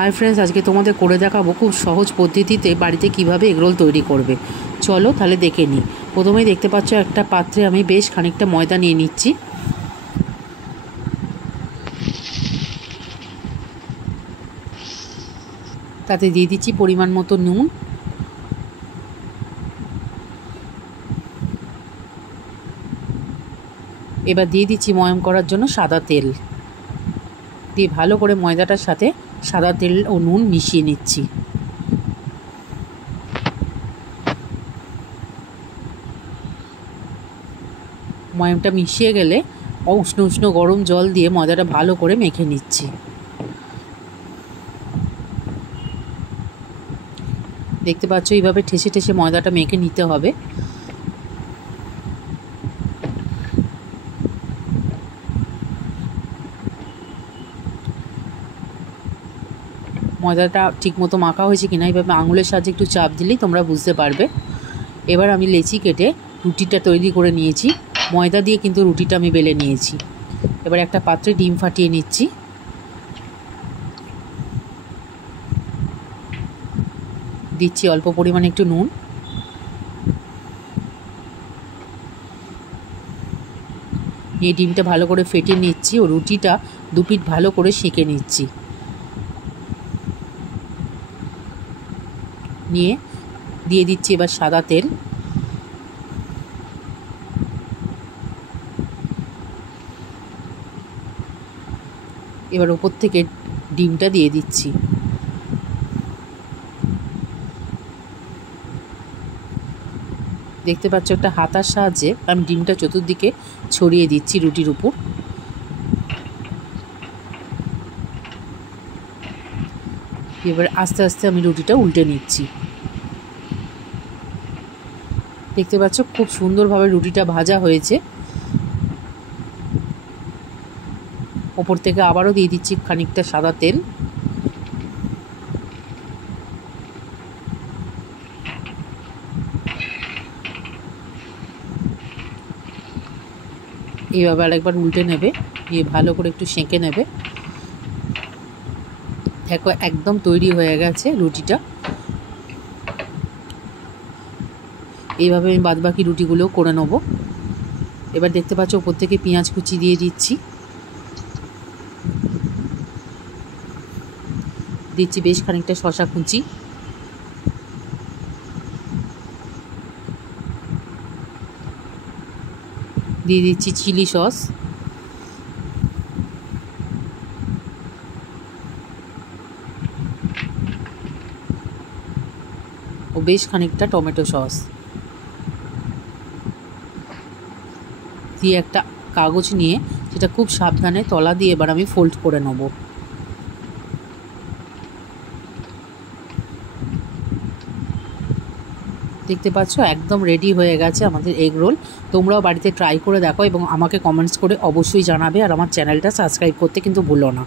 Hi friends, आज के तुम्हारे करे देखाबो खूब सहज पद्धतिते बाड़ीते किभाबे एगरोल तैरी करबे। चलो ताहले देखे निई। प्रथमेई देखते पाচ্ছ একটা পাত্রে আমি বেশ খানিকটা ময়দা নিয়ে নিচ্ছি। তাতে দিয়ে দিচ্ছি পরিমাণ মতো নুন, এবার দিয়ে দিচ্ছি ময়ম করার জন্য সাদা তেল। দিয়ে ভালো করে ময়দাটার সাথে সাদা তেল ও নুন মিশিয়ে নিচ্ছি। ময়মটা মিশিয়ে গেলে উষ্ণ উষ্ণ গরম জল দিয়ে ময়দাটা ভালো করে মেখে নিচ্ছি। দেখতে পাচ্ছ এইভাবে ঠেসে ঠেসে ময়দাটা মেখে নিতে হবে। ময়দাটা ঠিকমতো মাখা হয়েছে কিনা এইভাবে আঙুলের সাহায্যে একটু চাপ দিলেই তোমরা বুঝতে পারবে। এবার আমি লেচি কেটে রুটিটা তৈরি করে নিয়েছি। ময়দা দিয়ে কিন্তু রুটিটা আমি বেলে নিয়েছি। এবার একটা পাত্রে ডিম ফাটিয়ে নিচ্ছি। দিচ্ছি অল্প পরিমাণে একটু নুন, এই ডিমটা ভালো করে ফেটিয়ে নিচ্ছি ও রুটিটা দুপিঠ ভালো করে সেঁকে নিচ্ছি। নিয়ে দিয়ে দিচ্ছি এবার সাদা তেল। এবার উপর থেকে ডিমটা দিয়ে দিচ্ছি। দেখতে পাচ্ছ একটা হাতার সাহায্যে আমি ডিমটা চতুর্দিকে ছড়িয়ে দিচ্ছি রুটির উপর। এবার আস্তে আস্তে আমি রুটিটা উল্টে নিচ্ছি। দেখতে পাচ্ছ খুব সুন্দরভাবে রুটিটা ভাজা হয়েছে। ওপর থেকে আবারও দিয়ে দিচ্ছি খানিকটা সাদা তেল। এইভাবে আরেকবার উল্টে নেবে, দিয়ে ভালো করে একটু সেঁকে নেবে। দেখো একদম তৈরি হয়ে গেছে রুটিটা। এইভাবে আমি বাদবাকি রুটিগুলোও করে নেব। এবার দেখতে পাচ্ছ ওপর থেকে পেঁয়াজ কুচি দিয়ে দিচ্ছি। দিচ্ছি বেশ খানিকটা শসা কুচি। দিয়ে দিচ্ছি চিলি সস ও বেশ খানিকটা টমেটো সস দিয়ে একটা কাগজ নিয়ে সেটা খুব সাবধানে তলা দিয়ে এবার আমি ফোল্ড করে নেব। দেখতে পাচ্ছ একদম রেডি হয়ে গেছে আমাদের এগ রোল। তোমরাও বাড়িতে ট্রাই করে দেখো এবং আমাকে কমেন্টস করে অবশ্যই জানাবে। আর আমার চ্যানেলটা সাবস্ক্রাইব করতে কিন্তু ভুলো না।